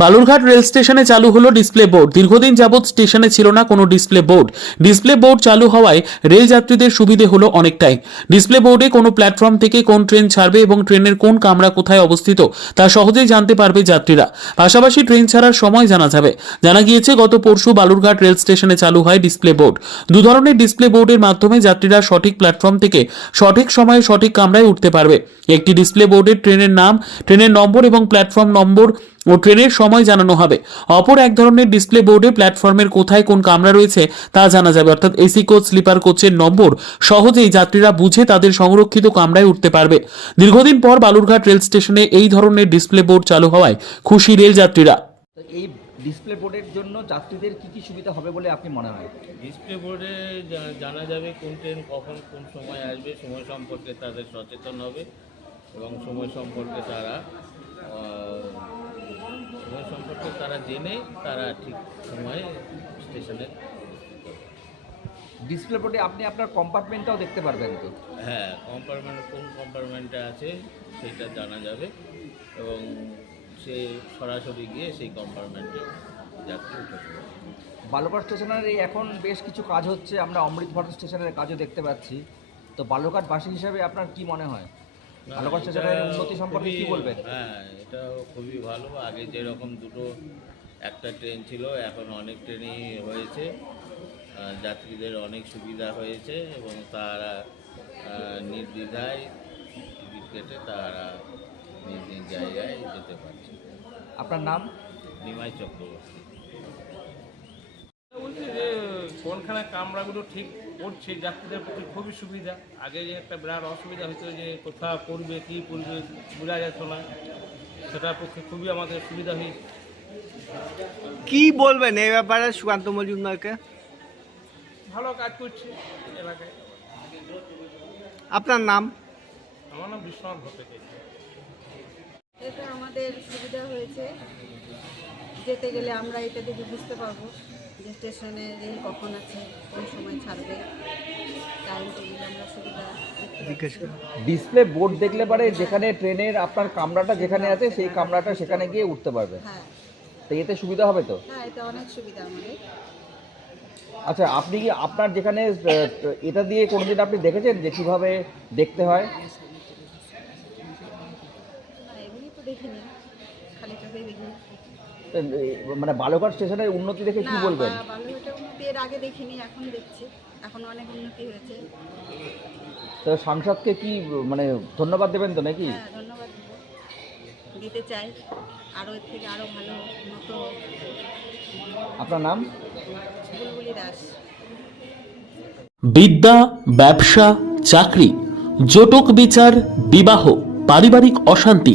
Balurghat rail স্টেশনে চালু হলো ডিসপ্লে বোর্ড। দীর্ঘদিন যাবৎ স্টেশনে ছিল না কোনো ডিসপ্লে বোর্ড। ডিসপ্লে বোর্ড চালু হওয়ায় রেল যাত্রীদের সুবিধে হলো অনেকটাই। ডিসপ্লে বোর্ডে কোনো প্ল্যাটফর্ম থেকে কোন ট্রেন ছাড়বে এবং ট্রেনের কোন কামরা কোথায় অবস্থিত তা সহজেই জানতে পারবে যাত্রীরা। পাশাপাশি ট্রেন ছাড়ার সময় জানা যাবে। জানা গিয়েছে, গত পরশু বালুরঘাট রেল স্টেশনে চালু হয় ডিসপ্লে বোর্ড। দু ধরনের ডিসপ্লে বোর্ডের মাধ্যমে যাত্রীরা সঠিক প্ল্যাটফর্ম থেকে সঠিক সময়ে সঠিক কামরায় উঠতে পারবে। একটি ডিসপ্লে বোর্ডের ট্রেনের নাম, ট্রেনের নম্বর এবং প্ল্যাটফর্ম নম্বর ও ট্রেনের সময় জানানো হবে। অপর এক ধরনের ডিসপ্লে বোর্ডে প্ল্যাটফর্মের কোথায় কোন কামরা রয়েছে তা জানা যাবে। অর্থাৎ এসি কোচ স্লিপার কোচের নম্বর সহজেই যাত্রীরা বুঝে তাদের সংরক্ষিত কামরায় উঠতে পারবে। দীর্ঘদিন পর বালুরঘাট রেল স্টেশনে এই ধরনের ডিসপ্লে বোর্ড চালু হওয়ায় খুশি রেল যাত্রীরা। এই ডিসপ্লে বোর্ডের জন্য যাত্রীদের কি কি সুবিধা হবে বলে আপনি মনে হয়? ডিসপ্লে বোর্ডে জানা যাবে কোন ট্রেন কখন কোন সময় আসবে সময় সম্পর্কে তাদের সচেতন হবে এবং সময় সম্পর্কে তারা সময় সম্পর্কে তারা জেনে তারা ঠিক সময়ে স্টেশনে ডিসপ্লে বোর্ডে আপনি আপনার কম্পার্টমেন্টটাও দেখতে পারবেন তো? হ্যাঁ কম্পার্টমেন্ট কোন কম্পার্টমেন্টে আছে সেটা জানা যাবে এবং সে সরাসরি গিয়ে সেই কম্পার্টমেন্টে যাত্রী উঠে। বালুরঘাট স্টেশনের এই এখন বেশ কিছু কাজ হচ্ছে আমরা অমৃত ভারত স্টেশনের কাজও দেখতে পাচ্ছি। তো বালুরঘাটবাসী হিসাবে আপনার কি মনে হয়? না, বালুরঘাট উন্নতি সম্পর্কে কি খুবই- বলবেন? হ্যাঁ এটা খুবই ভালো। আগে যেরকম দুটো একটা ট্রেন ছিল এখন অনেক ট্রেনই হয়েছে। যাত্রীদের অনেক সুবিধা হয়েছে এবং তারা নির্দ্বিধায় টিকিট কেটে তারা নিজ নিজ জায়গায় যেতে পারছে। আপনার নাম? নিমাই চক্রবর্তী। কোনখানে কামরাগুলো ঠিক করছে যাত্রীদের পক্ষে খুবই সুবিধা। আগে যে একটা বিরাট অসুবিধা হতো যে কোথাও করবে কী করবে বোঝা যেত না। সেটার পক্ষে খুবই আমাদের সুবিধা হয়েছে। কি বলবেন এই ব্যাপারে সুকান্ত মজুমদারকে? ভালো কাজ করছে এলাকায়। আপনার নাম? আমার নাম বিশ্বনাথ ভট্টাচার্য। এতে আমাদের সুবিধা হয়েছে। যেতে গেলে আমরা এটা দেখে বুঝতে পারব যে স্টেশনে রেল কখন আছে কোন সময় ছাড়বে। টাইম টেবিল আমরা সুবিধা। ডিসপ্লে বোর্ড দেখলে পারে যেখানে ট্রেনের আপনার কামরাটা যেখানে আছে সেই কামরাটা সেখানে গিয়ে উঠতে পারবে। হ্যাঁ। তো এতে সুবিধা হবে তো? হ্যাঁ এটা অনেক সুবিধা আমাদের। আচ্ছা আপনি কি আপনার যেখানে এটা দিয়ে কোনোদিন আপনি দেখেছেন যে কীভাবে দেখতে হয় না এমনি তো দেখিনি। খালি চোখে দেখিনি। মানে বালুঘাট স্টেশনের উন্নতি দেখে কি বলবেন? এর আগে দেখিনি এখন দেখছি। এখন অনেক উন্নতি হয়েছে। তো সাংসদকে কি মানে ধন্যবাদ দেবেন তো নাকি? হ্যাঁ ধন্যবাদ দিতে চাই। আরও এর থেকে আরও ভালো উন্নত আপনার নাম? বুলবুলি দাস। বিদ্যা ব্যবসা চাকরি জটক বিচার বিবাহ পারিবারিক অশান্তি